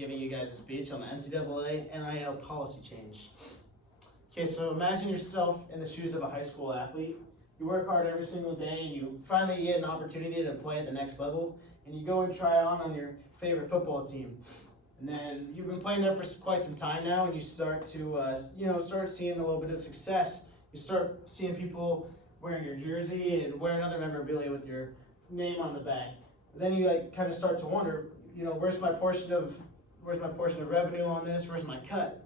giving you guys a speech on the NCAA NIL policy change. Okay, so imagine yourself in the shoes of a high school athlete. You work hard every single day and you finally get an opportunity to play at the next level, and you go and try on your favorite football team. And then you've been playing there for quite some time now, and you start to start seeing a little bit of success. You start seeing people wearing your jersey and wearing other memorabilia with your name on the back. And then you kind of start to wonder, where's my portion of revenue on this? Where's my cut?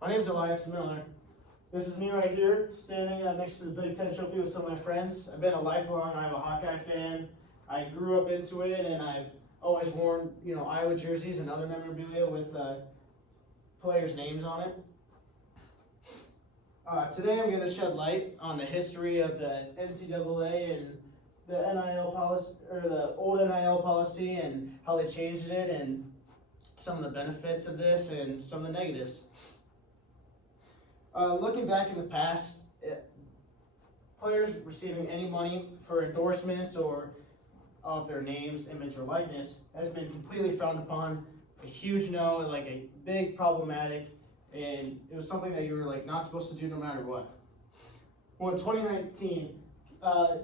My name is Elias Miller. This is me right here, standing next to the Big Ten trophy with some of my friends. I've been a lifelong Iowa Hawkeye fan. I grew up into it, and I've always worn, Iowa jerseys and other memorabilia with players' names on it. Today I'm going to shed light on the history of the NCAA and the NIL policy, or the old NIL policy, and how they changed it, and some of the benefits of this and some of the negatives. Looking back in the past, players receiving any money for endorsements or of their names, image, or likeness has been completely frowned upon. A huge no, like a big problematic, and it was something that you were not supposed to do no matter what. Well, in 2019,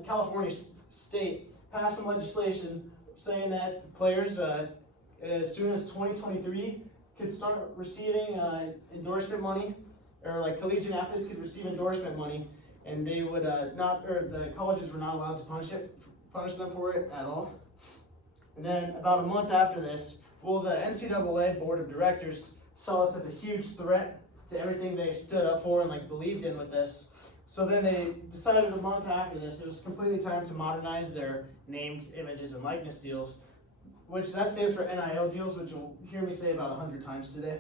California State passed some legislation saying that players, as soon as 2023, could start receiving endorsement money, or collegiate athletes could receive endorsement money, and they would the colleges were not allowed to punish them for it at all. And then about a month after this, the NCAA board of directors saw this as a huge threat to everything they stood up for and believed in with this. So then they decided a month after this, it was completely time to modernize their names, images, and likeness deals, which that stands for NIL deals, which you'll hear me say about 100 times today.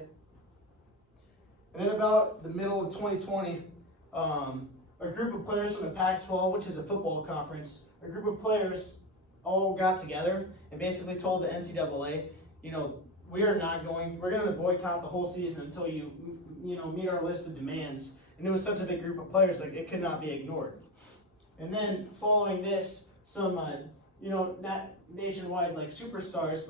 And then about the middle of 2020, a group of players from the Pac-12, which is a football conference, a group of players all got together and basically told the NCAA, we're going to boycott the whole season until you meet our list of demands. And it was such a big group of players, it could not be ignored. And then following this, some, nationwide, superstars,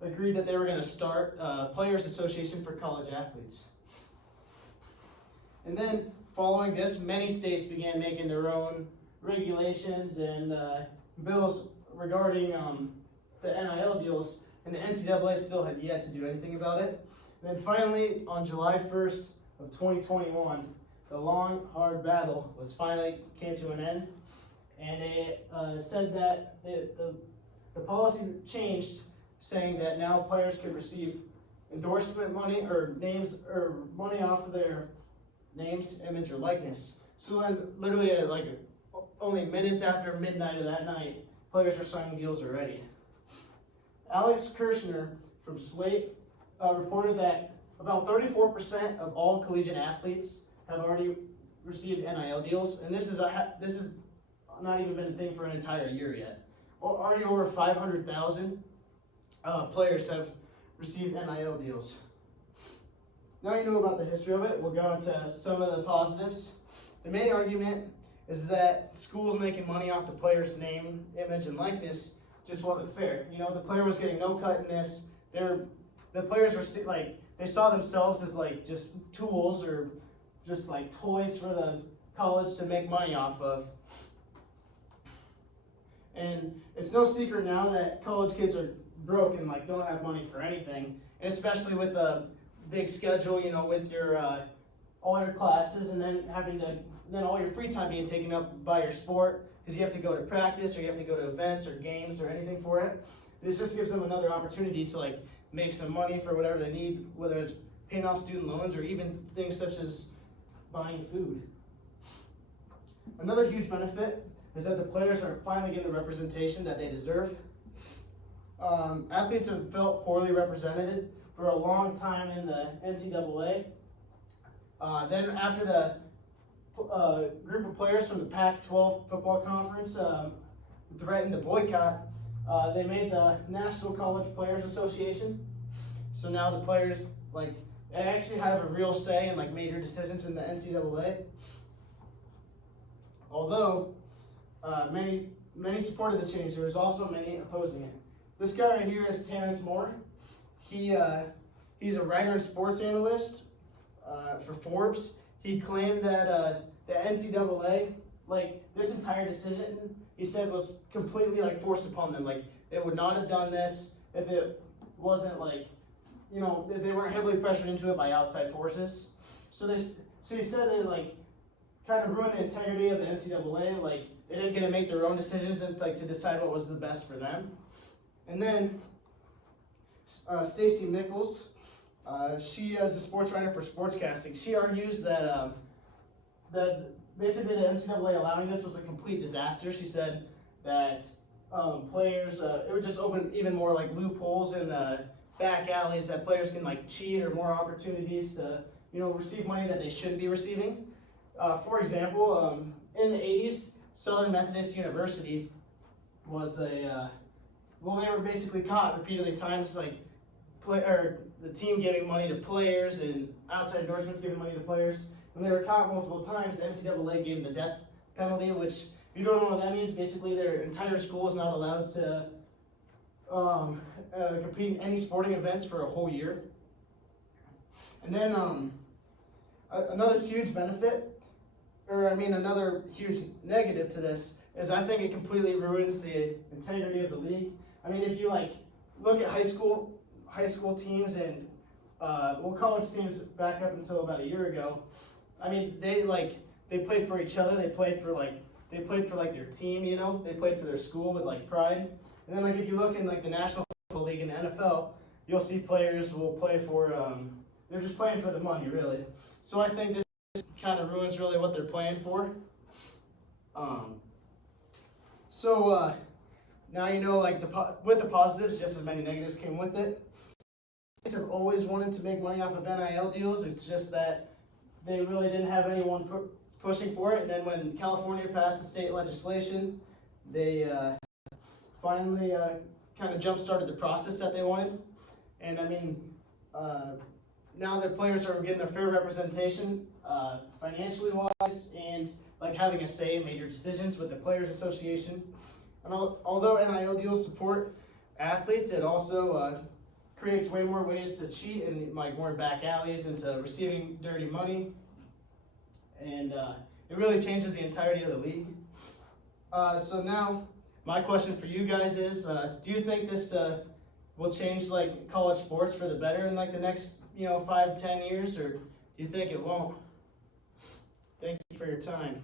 agreed that they were going to start a Players Association for college athletes. And then following this, many states began making their own regulations and bills regarding the NIL deals, and the NCAA still had yet to do anything about it. And then finally, on July 1st of 2021, the long, hard battle came to an end, and they said that the policy changed, saying that now players could receive endorsement money or names or money off of their names, image, or likeness. So then, literally, only minutes after midnight of that night, players were signing deals already. Alex Kirshner from Slate reported that about 34% of all collegiate athletes have already received NIL deals, and this is not even been a thing for an entire year yet. Already over 500,000 players have received NIL deals. Now you know about the history of it, we'll go into some of the positives. The main argument is that schools making money off the player's name, image, and likeness just wasn't fair. The player was getting no cut in this. The players were they saw themselves as just tools or just toys for the college to make money off of. And it's no secret now that college kids are broke and don't have money for anything, and especially with the big schedule, with your all your classes, and then then all your free time being taken up by your sport, because you have to go to practice or you have to go to events or games or anything for it. This just gives them another opportunity to make some money for whatever they need, whether it's paying off student loans or even things such as buying food. Another huge benefit is that the players are finally getting the representation that they deserve. Athletes have felt poorly represented for a long time in the NCAA. Then after the group of players from the Pac-12 football conference threatened to boycott, they made the National College Players Association. So now the players they actually have a real say in major decisions in the NCAA. Although many supported the change, there was also many opposing it. this guy right here is Terrence Moore. He's a writer and sports analyst for Forbes. He claimed that the NCAA, like this entire decision, he said was completely like forced upon them. Like they would not have done this if it wasn't like, you know, if they weren't heavily pressured into it by outside forces. So he said they like kind of ruined the integrity of the NCAA. Like they didn't get to make their own decisions and like to decide what was the best for them. And then Stacey Nichols, she is a sports writer for Sportscasting. She argues that that basically the NCAA allowing this was a complete disaster. She said that players, it would just open even more like loopholes in the back alleys that players can like cheat, or more opportunities to, you know, receive money that they shouldn't be receiving. For example, in the 80s, Southern Methodist University was well, they were basically caught repeatedly times, like the team giving money to players and outside endorsements giving money to players. When they were caught multiple times, the NCAA gave them the death penalty, which, if you don't know what that means, basically their entire school is not allowed to compete in any sporting events for a whole year. And then another huge benefit, or I mean another huge negative to this, is I think it completely ruins the integrity of the league. I mean, if you like look at high school teams and well, college teams back up until about a year ago, I mean they played for each other. They played for their team, you know. They played for their school with like pride. And then like if you look in like the National Football League and the NFL, you'll see players will play for they're just playing for the money, really. So I think this kind of ruins really what they're playing for. Now you know, like with the positives, just as many negatives came with it. Teams have always wanted to make money off of NIL deals. It's just that they really didn't have anyone pushing for it. And then when California passed the state legislation, they finally kind of jump-started the process that they wanted. And I mean, now their players are getting their fair representation financially wise, and like having a say in major decisions with the Players Association. And although NIL deals support athletes, it also creates way more ways to cheat and like more back alleys into receiving dirty money. And it really changes the entirety of the league. So now my question for you guys is, do you think this will change like college sports for the better in like the next 5-10 years, or do you think it won't? Thank you for your time.